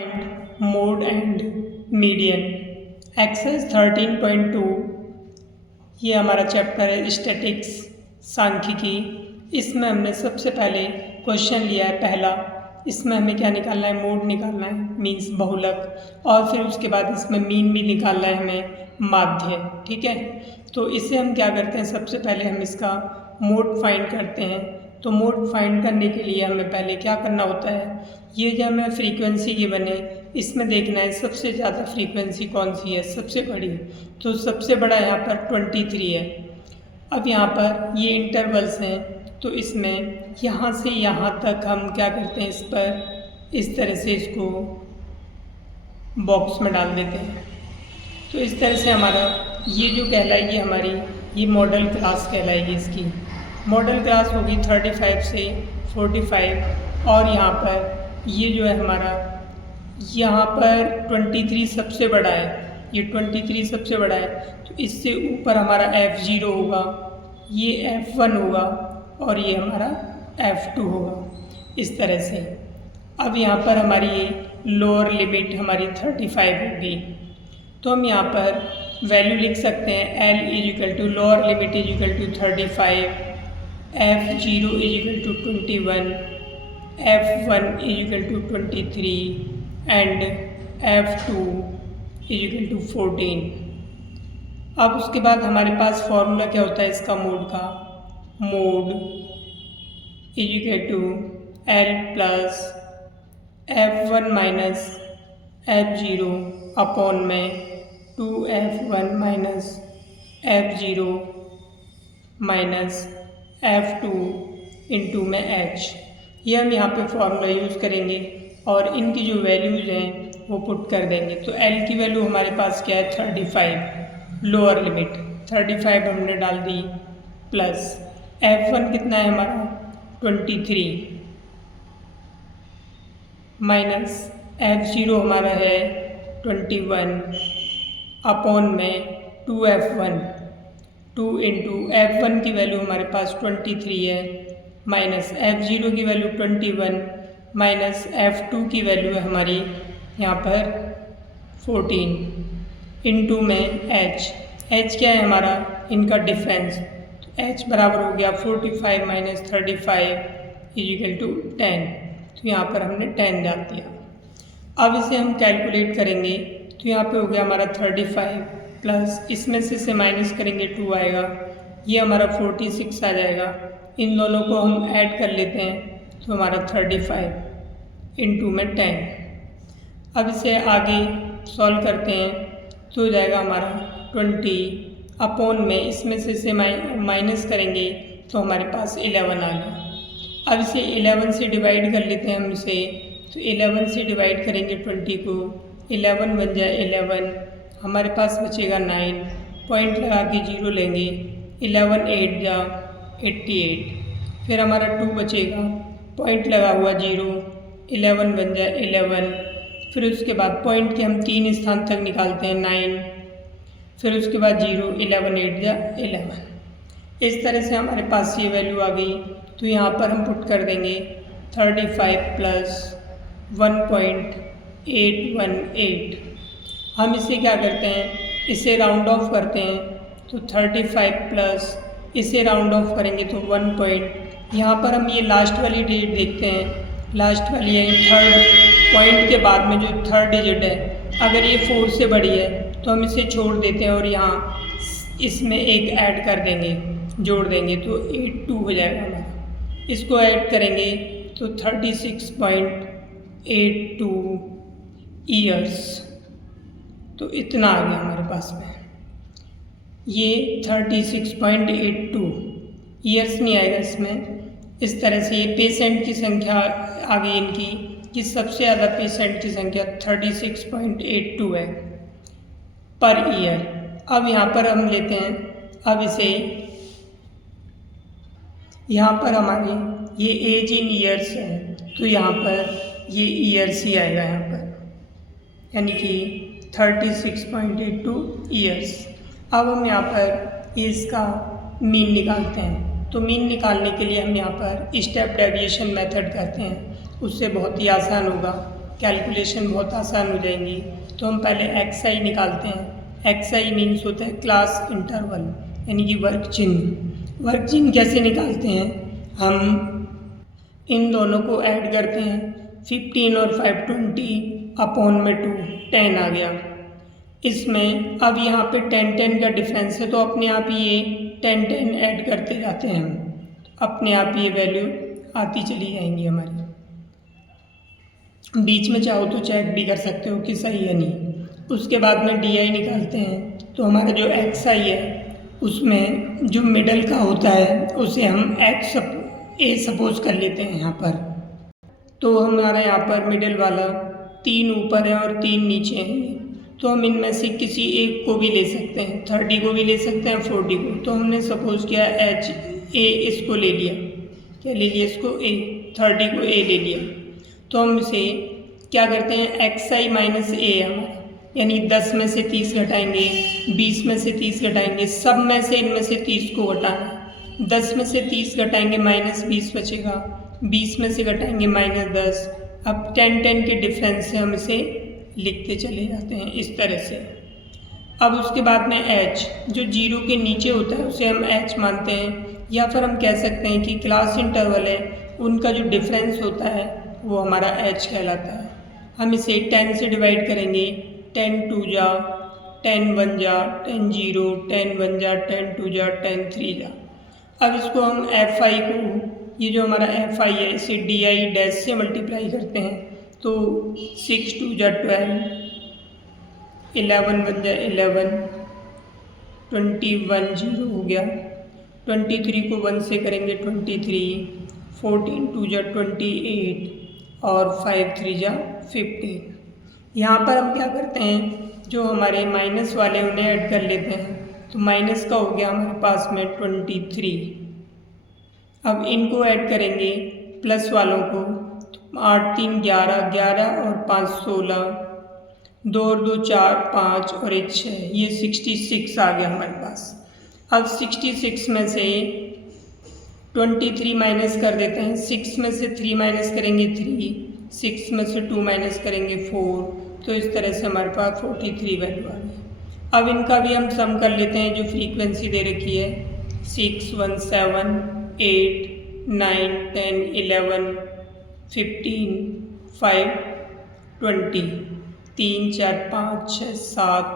Mode and median. Exercise 13.2 ये हमारा chapter है स्टैटिक्स सांख्यिकी। इसमें हमने सबसे पहले क्वेश्चन लिया है पहला। इसमें हमें क्या निकालना है, मोड निकालना है मीन्स बहुलक, और फिर उसके बाद इसमें मीन भी निकालना है हमें, माध्य। ठीक है, तो इसे हम क्या करते हैं, सबसे पहले हम इसका मोड फाइंड करते हैं। तो मोड फाइंड करने के लिए हमें पहले क्या करना होता है, ये जो हमें फ्रीक्वेंसी की बने इसमें देखना है सबसे ज़्यादा फ्रीक्वेंसी कौन सी है, सबसे बड़ी। तो सबसे बड़ा यहाँ पर 23 है। अब यहाँ पर ये इंटरवल्स हैं, तो इसमें यहाँ से यहाँ तक हम क्या करते हैं, इस पर इस तरह से इसको बॉक्स में डाल देते हैं। तो इस तरह से हमारा ये जो कहलाएगी हमारी, ये मॉडल क्लास कहलाएगी। इसकी मॉडल क्लास होगी 35 से 45। और यहाँ पर ये जो है हमारा, यहाँ पर 23 सबसे बड़ा है, ये 23 सबसे बड़ा है। तो इससे ऊपर हमारा F0 होगा, ये F1 होगा और ये हमारा F2 होगा, इस तरह से। अब यहाँ पर हमारी ये लोअर लिमिट हमारी 35 होगी। तो हम यहाँ पर वैल्यू लिख सकते हैं, L is equal to lower limit is equal to 35, F0 is equal to 21, F1 is equal to 23 and F2 is equal to 14। अब उसके बाद हमारे पास फॉर्मूला क्या होता है इसका, मोड का, mode is equal to L plus F1 minus F0 upon में 2F1 minus F0 minus F2 into में H। ये हम यहाँ पे फॉर्मूला यूज़ करेंगे और इनकी जो वैल्यूज़ हैं वो पुट कर देंगे। तो L की वैल्यू हमारे पास क्या है, 35 लोअर लिमिट 35 हमने डाल दी, प्लस F1 कितना है हमारा 23 माइनस F0 हमारा है 21 अपॉन में 2F1, 2 इंटू F1 की वैल्यू हमारे पास 23 है, माइनस F0 की वैल्यू 21 माइनस F2 की वैल्यू है हमारी यहाँ पर 14 इंटू में H क्या है हमारा, इनका डिफरेंस। तो H बराबर हो गया 45 माइनस 35 इजिकल टू 10। तो यहाँ पर हमने 10 डाल दिया। अब इसे हम कैलकुलेट करेंगे, तो यहाँ पे हो गया हमारा 35 प्लस इसमें से माइनस करेंगे 2 आएगा, ये हमारा 46 आ जाएगा। इन दोनों को हम ऐड कर लेते हैं, तो हमारा 35 इंटू में 10। अब इसे आगे सॉल्व करते हैं, तो हो जाएगा हमारा 20 अपॉन में इसमें से माइनस करेंगे तो हमारे पास 11 आ गया। अब इसे 11 से डिवाइड कर लेते हैं हम इसे, तो 11 से डिवाइड करेंगे 20 को, 11 बन जाए 11, हमारे पास बचेगा 9, पॉइंट लगा के 0 लेंगे, 11 8 जा 88, फिर हमारा 2 बचेगा, पॉइंट लगा हुआ 0, 11 बन जाए 11, फिर उसके बाद पॉइंट के हम 3 स्थान तक निकालते हैं 9, फिर उसके बाद 0, 11 8 जा 11। इस तरह से हमारे पास ये वैल्यू आ गई। तो यहाँ पर हम पुट कर देंगे 35 प्लस 1.818। हम इसे क्या करते हैं, इसे राउंड ऑफ करते हैं, तो 35 प्लस इसे राउंड ऑफ करेंगे तो 1 पॉइंट, यहाँ पर हम ये लास्ट वाली डिजिट देखते हैं, लास्ट वाली यानी थर्ड पॉइंट के बाद में जो थर्ड डिजिट है, अगर ये 4 से बड़ी है तो हम इसे छोड़ देते हैं और यहाँ इसमें एक ऐड कर देंगे, जोड़ देंगे, तो 82 हो जाएगा हमारा। इसको ऐड करेंगे तो 36.82 ईयर्स। तो इतना आ गया हमारे पास में, ये 36.82 ईयर्स नहीं आएगा इसमें। इस तरह से ये पेशेंट की संख्या आ गई इनकी, कि सबसे ज़्यादा पेशेंट की संख्या 36.82 है पर ईयर। अब यहाँ पर हम लेते हैं, अब इसे यहाँ पर हमारी ये एज इन ईयर्स है, तो यहाँ पर ये ईयर्स ही आएगा यहाँ पर, यानी कि 36.82 ईयर्स। अब हम यहाँ पर इसका मीन निकालते हैं। तो मीन निकालने के लिए हम यहाँ पर स्टेप डेविएशन मेथड करते हैं, उससे बहुत ही आसान होगा। कैलकुलेशन बहुत आसान हो जाएंगी। तो हम पहले एक्स आई निकालते हैं। एक्स आई मीन्स होता है क्लास इंटरवल, यानी कि वर्ग चिन्ह। वर्ग चिन्ह कैसे निकालते हैं? हम इन दोनों को ऐड करते हैं। 15 और 5 20 अपॉन में 2 10 आ गया। इसमें अब यहाँ पे 10 10 का डिफरेंस है, तो अपने आप ही ये 10 10 ऐड करते जाते हैं हम, अपने आप ये वैल्यू आती चली जाएंगी हमारी। बीच में चाहो तो चेक भी कर सकते हो कि सही है नहीं। उसके बाद में डी आई निकालते हैं। तो हमारा जो एक्स आई है उसमें जो मिडल का होता है उसे हम ए सपोज कर लेते हैं यहाँ पर। तो हमारा यहाँ पर मिडल वाला 3 ऊपर है और 3 नीचे हैं, तो हम इनमें से किसी एक को भी ले सकते हैं, 30 को भी ले सकते हैं, 40 को। तो हमने सपोज किया एच ए इसको ले लिया, क्या ले लिया इसको ए, 30 को ए ले लिया। तो हम इसे क्या करते हैं, एक्स आई माइनस ए हमारा, यानी 10 में से 30 घटाएंगे, 20 में से 30 घटाएंगे, सब में से इनमें से 30 को घटाना। 10 में से 30 घटाएंगे माइनस 20 बचेगा, 20 में से घटाएंगे माइनस 10। अब 10 10 के डिफरेंस से हम इसे लिखते चले जाते हैं इस तरह से। अब उसके बाद में h जो 0 के नीचे होता है उसे हम h मानते हैं, या फिर हम कह सकते हैं कि क्लास इंटरवल है उनका जो डिफरेंस होता है वो हमारा h कहलाता है। हम इसे 10 से डिवाइड करेंगे, 10 2 जा 10 1 जा 10 0 10 1 जा 10 2 जा 10 3 जा। अब इसको हम एफ आई को, ये जो हमारा एफ आई है इसे डी आई डैश से मल्टीप्लाई करते हैं। तो 6 2 जा 12, 11 1 जा 11, 21 0 हो गया, 23 को 1 से करेंगे 23, 14 2 जा 28 और 5 3 जा 15। यहाँ पर हम क्या करते हैं, जो हमारे माइनस वाले उन्हें ऐड कर लेते हैं। तो माइनस का हो गया हमारे पास में 23। अब इनको ऐड करेंगे प्लस वालों को, तो 8 3 11 11 और 5 16, 2 और 2 4 5 और 1 6, ये 66 आ गया हमारे पास। अब 66 में से 23 माइनस कर देते हैं, 6 में से 3 माइनस करेंगे 3, 6 में से 2 माइनस करेंगे 4, तो इस तरह से हमारे पास 43 वैल्यू आ गई। अब इनका भी हम सम कर लेते हैं जो फ्रीक्वेंसी दे रखी है, 6 1 7 8 9 10 11 15 5 20, 3 4 5 6 7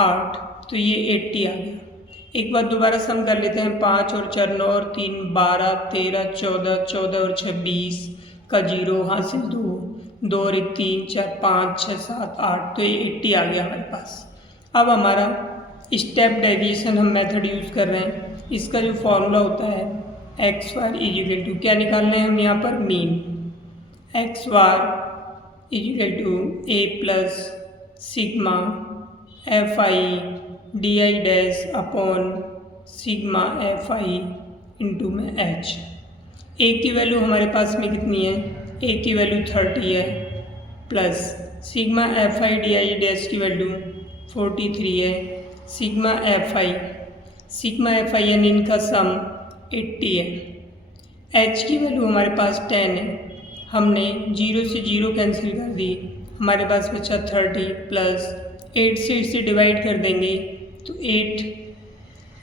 8, तो ये 80 आ गया। एक बार दोबारा सम कर लेते हैं, 5 और 4 9 और 3 12 13 14 14 और 26 का 0 हासिल 2 2 और 1 3 4 5 6 7 8, तो ये 80 आ गया हमारे पास। अब हमारा स्टेप डेविएशन हम मेथड यूज़ कर रहे हैं। इसका जो फॉर्मूला होता है एक्स वार इजिकल टू, क्या निकालना है हम यहाँ पर, mean. X bar is equal to A plus sigma F I D I dash upon sigma F I into में एच। ए की वैल्यू हमारे पास में कितनी है, ए की वैल्यू 30 है, plus sigma F I D I dash की वैल्यू 43 है, सिग्मा एफ आई यानी इनका सम 80 है, एच की वैल्यू हमारे पास 10 है। हमने 0 से 0 कैंसिल कर दी, हमारे पास बचा 30 प्लस 8 से इसे डिवाइड कर देंगे, तो 8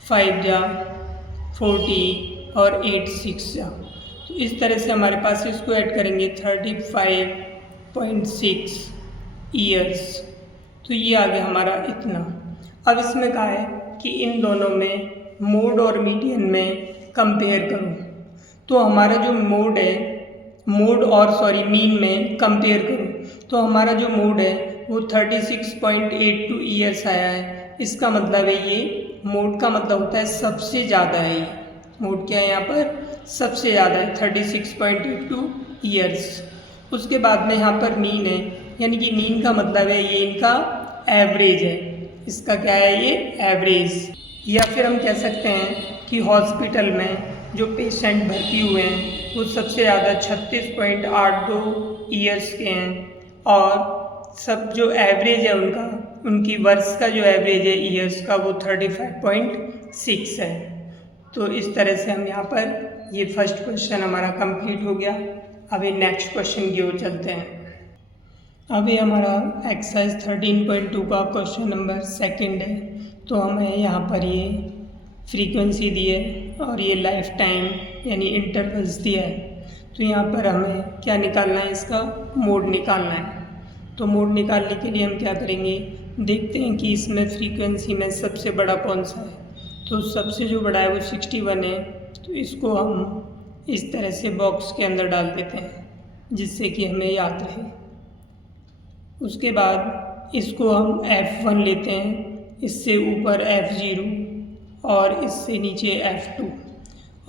5 जा 40 और 8 6 जा, तो इस तरह से हमारे पास इसको ऐड करेंगे 35.6 ईयर्स, तो ये आ गया हमारा इतना। अब इसमें कहा है कि इन दोनों में मोड और मीडियन में कंपेयर करो, तो हमारा जो मोड है, मीन में कंपेयर करो, तो हमारा जो मोड है वो 36.82 ईयर्स आया है। इसका मतलब है ये मोड का मतलब होता है सबसे ज़्यादा है, ये मोड क्या है यहाँ पर, सबसे ज़्यादा है 36.82 ईयर्स। उसके बाद में यहाँ पर मीन है, यानी कि मीन का मतलब है ये इनका एवरेज है, इसका क्या है ये एवरेज। या फिर हम कह सकते हैं कि हॉस्पिटल में जो पेशेंट भर्ती हुए हैं वो सबसे ज़्यादा 36.82 ईयर्स के हैं, और सब जो एवरेज है उनकी वर्ष का जो एवरेज है ईयर्स का वो 35.6 है। तो इस तरह से हम यहाँ पर ये फर्स्ट क्वेश्चन हमारा कंप्लीट हो गया। अभी नेक्स्ट क्वेश्चन की ओर चलते हैं। अब ये हमारा एक्सरसाइज 13.2 का क्वेश्चन नंबर सेकंड है। तो हमें यहाँ पर ये फ्रीक्वेंसी दी है और ये लाइफ टाइम यानी इंटरवल्स दिया है। तो यहाँ पर हमें क्या निकालना है, इसका मोड निकालना है। तो मोड निकालने के लिए हम क्या करेंगे, देखते हैं कि इसमें फ्रीक्वेंसी में सबसे बड़ा कौन सा है। तो सबसे जो बड़ा है वो 61 है। तो इसको हम इस तरह से बॉक्स के अंदर डाल देते हैं जिससे कि हमें याद रहे। उसके बाद इसको हम F1 लेते हैं, इससे ऊपर F0 और इससे नीचे F2,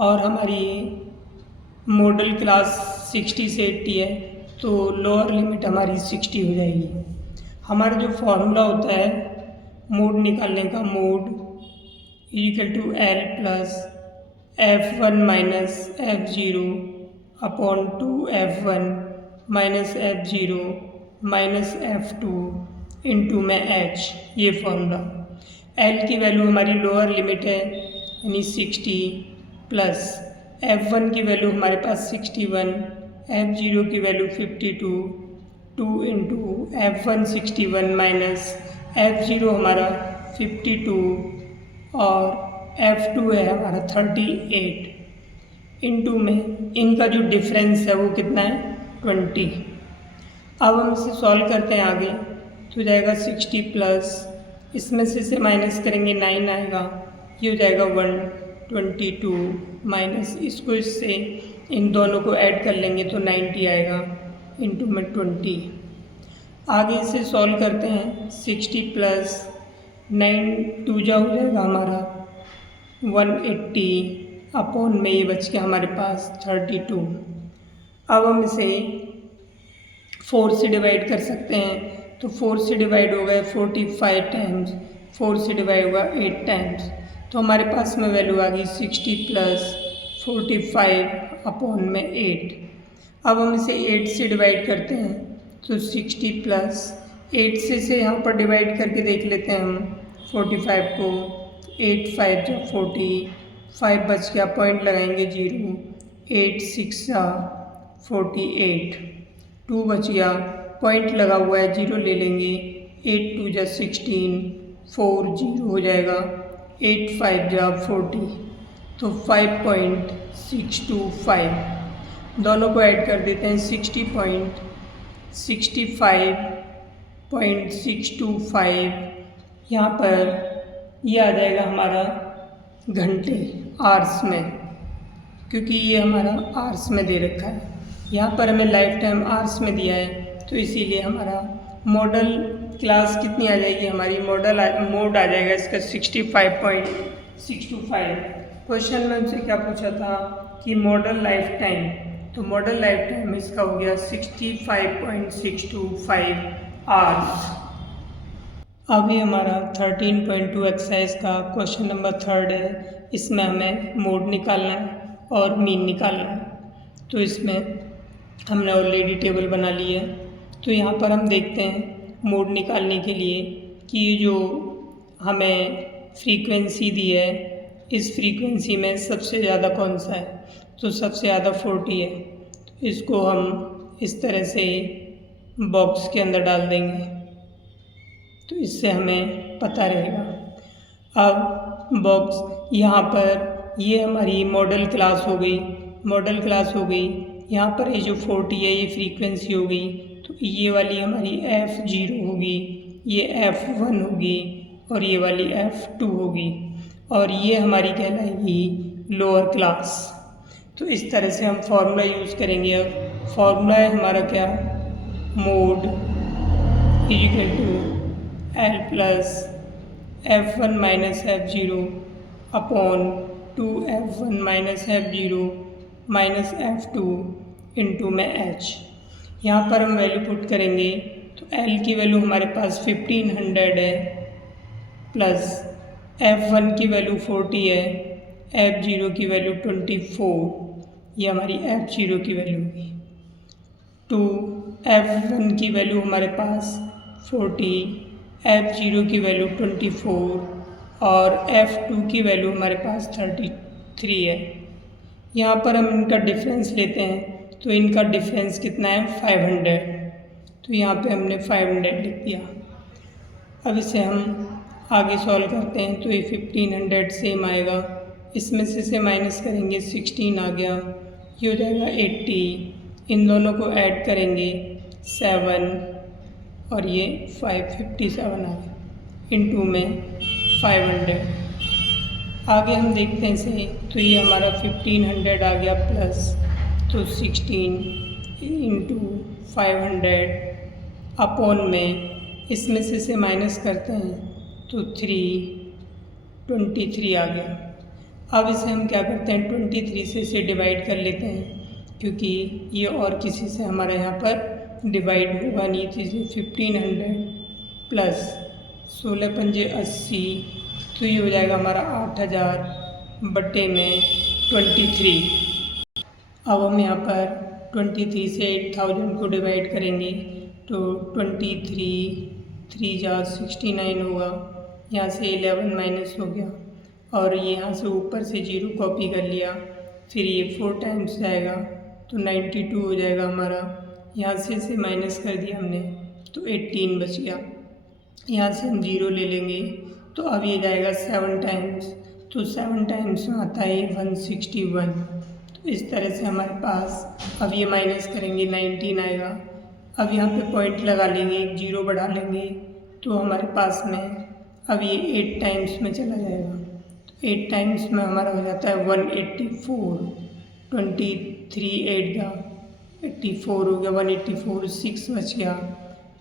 और हमारी ये मॉडल क्लास 60 से 80 है तो लोअर लिमिट हमारी 60 हो जाएगी। हमारा जो फॉर्मूला होता है मोड निकालने का, mode equal to L plus F1 minus F0 upon 2F1 minus F0 minus F2 into में H, ये फॉर्मूला। L की वैल्यू हमारी लोअर लिमिट है यानी 60 प्लस F1 की वैल्यू हमारे पास 61, F0 की value 52, 2 into F1 61 minus F0 हमारा 52 और F2 है हमारा 38 इंटू में इनका जो डिफरेंस है वो कितना है 20। अब हम इसे सॉल्व करते हैं आगे, तो हो जाएगा 60 प्लस इसमें से माइनस करेंगे 9 आएगा, ये हो जाएगा 122 माइनस इसको इससे इन दोनों को ऐड कर लेंगे तो 90 आएगा इंटू में 20। आगे इसे सॉल्व करते हैं, 60 प्लस 9 2 जा हो जाएगा हमारा 180 अपॉन में ये बच गया हमारे पास 32। अब हम इसे 4 से डिवाइड कर सकते हैं, तो 4 से डिवाइड हो गए 45 टाइम्स, 4 से डिवाइड होगा 8 टाइम्स, तो हमारे पास में वैल्यू आ गई 60 प्लस 45 अपॉन में 8। अब हम इसे 8 से डिवाइड करते हैं, तो 60 प्लस 8 से यहाँ पर डिवाइड करके देख लेते हैं हम 45 को, 8 5 जो 40, 5 बच गया, पॉइंट लगाएंगे 0, 8 6 48, 2 बच गया, पॉइंट लगा हुआ है 0 ले लेंगे, 8 2 जा 16, 4 0 हो जाएगा, 8 5 जा 40, तो 5.625 दोनों को ऐड कर देते हैं 60.65.625। यहाँ पर ये आ जाएगा हमारा घंटे आर्स में, क्योंकि ये हमारा आर्स में दे रखा है। यहाँ पर हमें लाइफ टाइम आर्स में दिया है, तो इसीलिए हमारा मॉडल क्लास कितनी आ जाएगी, हमारी मोड आ जाएगा इसका 65.625। क्वेश्चन में हमसे क्या पूछा था कि मॉडल लाइफ टाइम, तो मॉडल लाइफ टाइम इसका हो गया 65.625 आवर्स। अभी हमारा 13.2 एक्सरसाइज का क्वेश्चन नंबर 3 है। इसमें हमें मोड निकालना है और मीन निकालना है। तो इसमें हमने ऑलरेडी टेबल बना ली है। तो यहाँ पर हम देखते हैं मोड निकालने के लिए कि जो हमें फ्रीक्वेंसी दी है, इस फ्रीक्वेंसी में सबसे ज़्यादा कौन सा है, तो सबसे ज़्यादा 40 है। तो इसको हम इस तरह से बॉक्स के अंदर डाल देंगे, तो इससे हमें पता रहेगा। अब बॉक्स यहाँ पर ये हमारी मॉडल क्लास हो गई, मॉडल क्लास हो गई। यहाँ पर ये जो 40 है ये फ्रीक्वेंसी हो गई, तो ये वाली हमारी F0 होगी, ये F1 होगी और ये वाली F2 होगी, और ये हमारी कहलाएगी लोअर क्लास। तो इस तरह से हम फार्मूला यूज़ करेंगे। अब फार्मूला है हमारा क्या, mode equal to L plus F1 minus F0 upon 2F1 minus F0 minus F2 into में H। यहाँ पर हम वैल्यू पुट करेंगे, तो L की वैल्यू हमारे पास 1500 है, प्लस F1 की वैल्यू 40 है, F0 की वैल्यू 24, ये हमारी F0 की वैल्यू होगी। 2F1 की वैल्यू हमारे पास 40, F0 की वैल्यू 24 और F2 की वैल्यू हमारे पास 33 है। यहाँ पर हम इनका डिफरेंस लेते हैं, तो इनका डिफरेंस कितना है 500। तो तो यहाँ पे हमने 500 लिख दिया। अब इसे हम आगे सॉल्व करते हैं तो ये 1500 सेम आएगा, इसमें से माइनस करेंगे 16 आ गया, ये हो जाएगा 80, इन दोनों को ऐड करेंगे 7 और ये 557 आ गया, इन 2 में 500। आगे हम देखते हैं इसे, तो ये हमारा 1500 आ गया प्लस, तो 16 इंटू 500 अपॉन में इसमें से माइनस करते हैं तो 23 आ गया। अब इसे हम क्या करते हैं 23 से इसे डिवाइड कर लेते हैं, क्योंकि ये और किसी से हमारे यहाँ पर डिवाइड होगा नहीं, तो इसे 1500 प्लस 16 पंजे 80, तो ये हो जाएगा हमारा 8000 बटे में 23। अब हम यहाँ पर 23 से 8000 को डिवाइड करेंगे तो 23 3 जा 69 होगा, यहाँ से 11 माइनस हो गया और ये यहाँ से ऊपर से 0 कॉपी कर लिया, फिर ये 4 टाइम्स जाएगा तो 92 हो जाएगा हमारा। यहाँ से इसे माइनस कर दिया हमने तो 18 बच गया, यहाँ से हम 0 ले लेंगे तो अब ये जाएगा 7 टाइम्स, तो 7 टाइम्स में आता है 161। तो इस तरह से हमारे पास अब ये माइनस करेंगे 19 आएगा। अब यहाँ पे पॉइंट लगा लेंगे, 1 0 बढ़ा लेंगे तो हमारे पास में अब ये 8 टाइम्स में चला जाएगा, तो 8 टाइम्स में हमारा हो जाता है 184, 23 8 का 84 हो गया, 184 6 बच गया,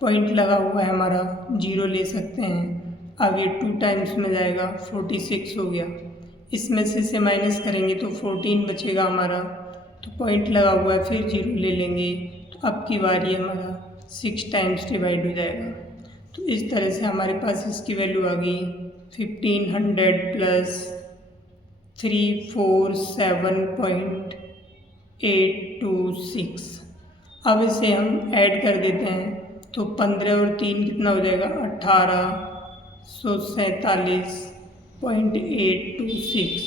पॉइंट लगा हुआ है हमारा, 0 ले सकते हैं। अब ये 2 टाइम्स में जाएगा 46 हो गया, इसमें से माइनस करेंगे तो 14 बचेगा हमारा, तो पॉइंट लगा हुआ है फिर 0 ले लेंगे, तो अब की बारी हमारा 6 टाइम्स डिवाइड हो जाएगा। तो इस तरह से हमारे पास इसकी वैल्यू आ गई 1500 प्लस 347.826। अब इसे हम ऐड कर देते हैं तो 15 और 3 कितना हो जाएगा 1847.826।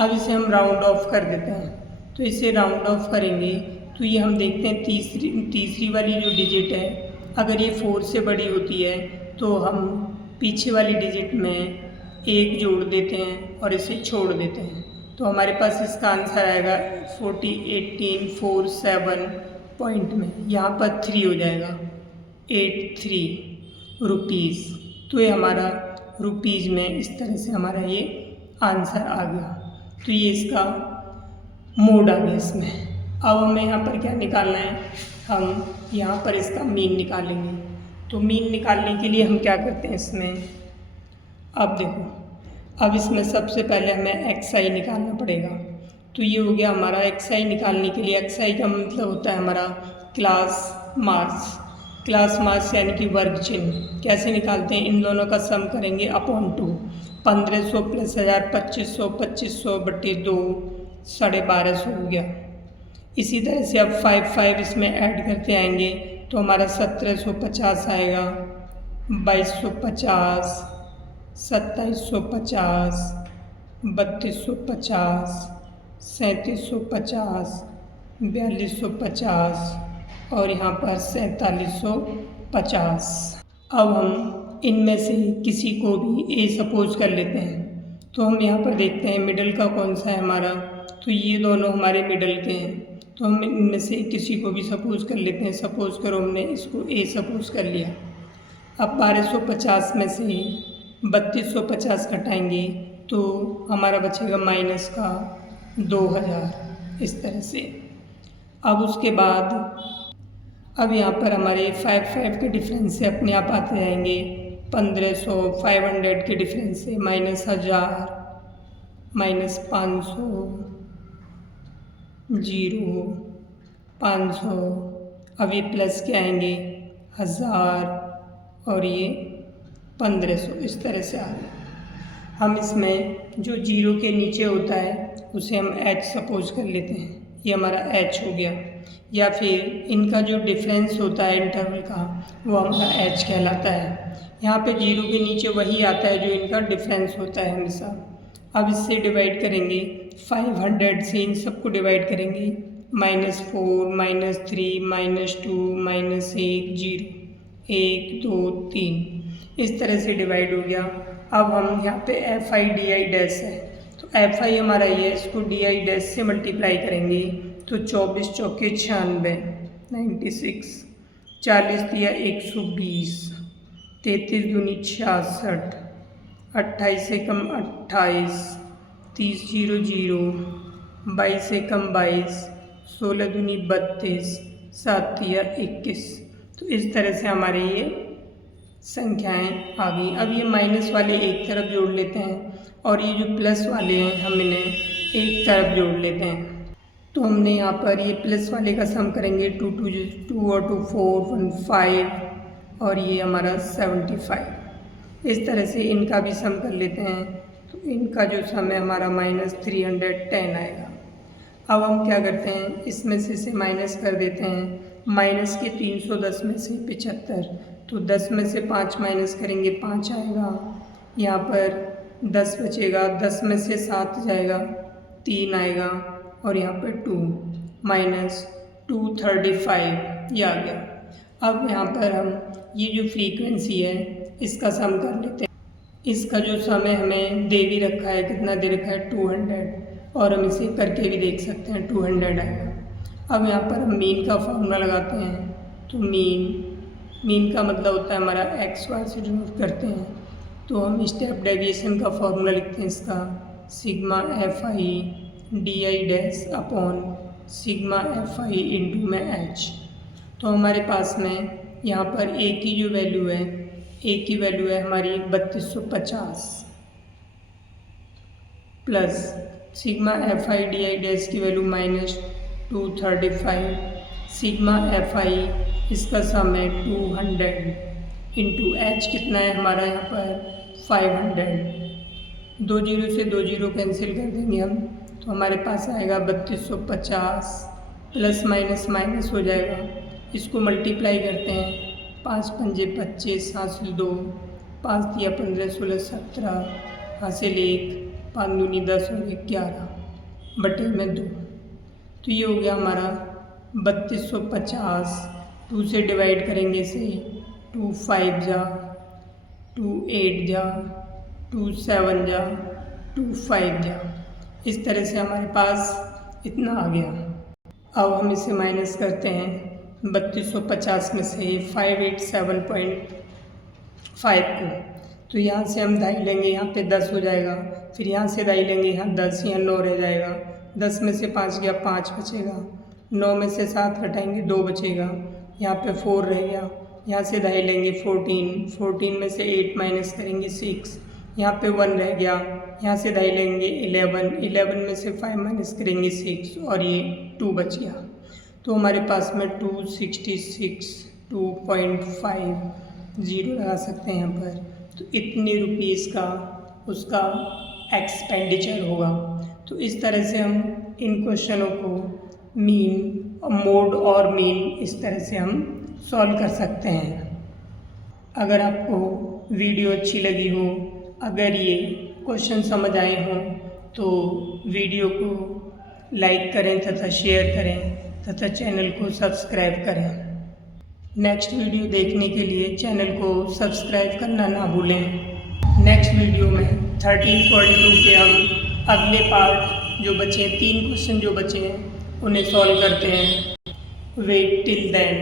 अब इसे हम राउंड ऑफ कर देते हैं, तो इसे राउंड ऑफ करेंगे तो ये हम देखते हैं तीसरी वाली जो डिजिट है, अगर ये 4 से बड़ी होती है तो हम पीछे वाली डिजिट में 1 जोड़ देते हैं और इसे छोड़ देते हैं, तो हमारे पास इसका आंसर आएगा 1847 पॉइंट में यहाँ पर 3 हो जाएगा 83 रुपीज़। तो ये हमारा रुपीज़ में इस तरह से हमारा ये आंसर आ गया। तो ये इसका मोड आ गया इसमें। अब हमें यहाँ पर क्या निकालना है, हम यहाँ पर इसका मीन निकालेंगे। तो मीन निकालने के लिए हम क्या करते हैं इसमें, अब देखो, अब इसमें सबसे पहले हमें XI निकालना पड़ेगा। तो ये हो गया हमारा XI निकालने के लिए, XI का मतलब होता है हमारा क्लास मार्क्स यानी कि वर्ग चिन्ह। कैसे निकालते हैं, इन दोनों का सम करेंगे अपॉन 2, 1500 प्लस 1000 2500, 2500 बटे 2 1250 हो गया। इसी तरह से अब 5 इसमें ऐड करते आएंगे तो हमारा 1750 आएगा, 2250, 2750, 3250, 3750, 4250 और यहाँ पर 4750। अब हम इनमें से किसी को भी ए सपोज कर लेते हैं। तो हम यहाँ पर देखते हैं मिडल का कौन सा है हमारा, तो ये दोनों हमारे मिडल के हैं। तो हम इनमें से किसी को भी सपोज कर लेते हैं। सपोज करो हमने इसको ए सपोज कर लिया। अब 1250 में से 3250 घटाएंगे तो हमारा बचेगा माइनस का 2000, इस तरह से। अब उसके बाद अब यहाँ पर हमारे 5 के डिफरेंस से अपने आप आते जाएंगे 1500, 500 के डिफरेंस से -1000, -500, 0, 500, अब ये प्लस के आएंगे 1000 और ये 1500, इस तरह से आ रहे। हम इसमें जो 0 के नीचे होता है उसे हम H सपोज कर लेते हैं, ये हमारा H हो गया। या फिर इनका जो डिफरेंस होता है इंटरवल का वो हमारा H कहलाता है। यहाँ पे 0 के नीचे वही आता है जो इनका डिफरेंस होता है हमेशा। अब इससे डिवाइड करेंगे 500 से, इन सबको डिवाइड करेंगे -4 -3 -2 -1 0 1 2 3 इस तरह से डिवाइड हो गया। अब हम यहाँ पे FI/DI है, तो FI हमारा ये है, इसको DI से मल्टीप्लाई करेंगे तो 24 चौके 96 96 40 दिया 120 33 दूनी 66 28 से कम 28 30 0 0 22 से कम 22 16 दूनी 32 7 दिया 21। तो इस तरह से हमारे ये संख्याएं आ गई। अब ये माइनस वाले एक तरफ जोड़ लेते हैं और ये जो प्लस वाले हैं हम इन्हें एक तरफ जोड़ लेते हैं। तो हमने यहाँ पर ये प्लस वाले का सम करेंगे 2 2 2 और 2 4 1 5 और ये हमारा 75। इस तरह से इनका भी सम कर लेते हैं, तो इनका जो सम है हमारा -310 आएगा। अब हम क्या करते हैं, इसमें से इसे माइनस कर देते हैं। माइनस के 310 में से 75, तो 10 में से 5 माइनस करेंगे 5 आएगा। यहाँ पर 10 बचेगा, 10 में से 7 जाएगा 3 आएगा और यहाँ पर 2 -235 ये आ गया। अब यहाँ पर हम ये जो फ्रीक्वेंसी है इसका सम कर लेते हैं। इसका जो सम है हमें दे भी रखा है, कितना दे रखा है 200, और हम इसे करके भी देख सकते हैं 200 आएगा। अब यहाँ पर हम मीन का फॉर्मूला लगाते हैं, तो मीन का मतलब होता है हमारा XY से डिनोट करते हैं, तो हम स्टेप डेविएशन का फॉर्मूला लिखते हैं इसका sigma FI/DI upon sigma FI into में H। तो हमारे पास में यहाँ पर A की जो वैल्यू है, A की वैल्यू है हमारी 3250 प्लस सिग्मा FI/DI की वैल्यू -235 सिग्मा FI इसका सम है 200 इंटू H कितना है हमारा यहाँ पर 500। 2 जीरो से 2 जीरो कैंसिल कर देंगे हम, तो हमारे पास आएगा 3250 प्लस माइनस माइनस हो जाएगा। इसको मल्टीप्लाई करते हैं, 5 पंजे 25 हासिल 2 5 दिया 15 16 17 हासिल 1 5 दूनी 10 और 11 बटे में 2। तो ये हो गया हमारा 3250। 2 से डिवाइड करेंगे इसे, 2 5 जा 2 8 जा 2 7 जा 2 5 जा, इस तरह से हमारे पास इतना आ गया। अब हम इसे माइनस करते हैं 3250 में से 587.5 को, तो यहाँ से हम दाई लेंगे, यहाँ पे 10 हो जाएगा, फिर यहाँ से दाई लेंगे, यहाँ 10 यहाँ 9 रह जाएगा। 10 में से 5 गया 5 बचेगा, 9 में से 7 घटाएंगे 2 बचेगा, यहाँ पे 4 रह गया। यहाँ से दाई लेंगे 14 में से 8 माइनस करेंगे 6, यहाँ पे 1 रह गया। यहाँ से दाई लेंगे 11 में से 5 माइनस करेंगे 6 और ये 2 बच गया। तो हमारे पास में 266.250 लगा सकते हैं यहाँ पर। तो इतने रुपीज़ का उसका एक्सपेंडिचर होगा। तो इस तरह से हम इन क्वेश्चनों को मीन, मोड और मीन इस तरह से हम सॉल्व कर सकते हैं। अगर आपको वीडियो अच्छी लगी हो, अगर ये क्वेश्चन समझ आए हों, तो वीडियो को लाइक करें तथा शेयर करें तथा चैनल को सब्सक्राइब करें। नेक्स्ट वीडियो देखने के लिए चैनल को सब्सक्राइब करना ना भूलें। नेक्स्ट वीडियो में 13.2 के हम अगले पार्ट जो बचे हैं, 3 क्वेश्चन जो बचे हैं उन्हें सॉल्व करते हैं। Wait till then.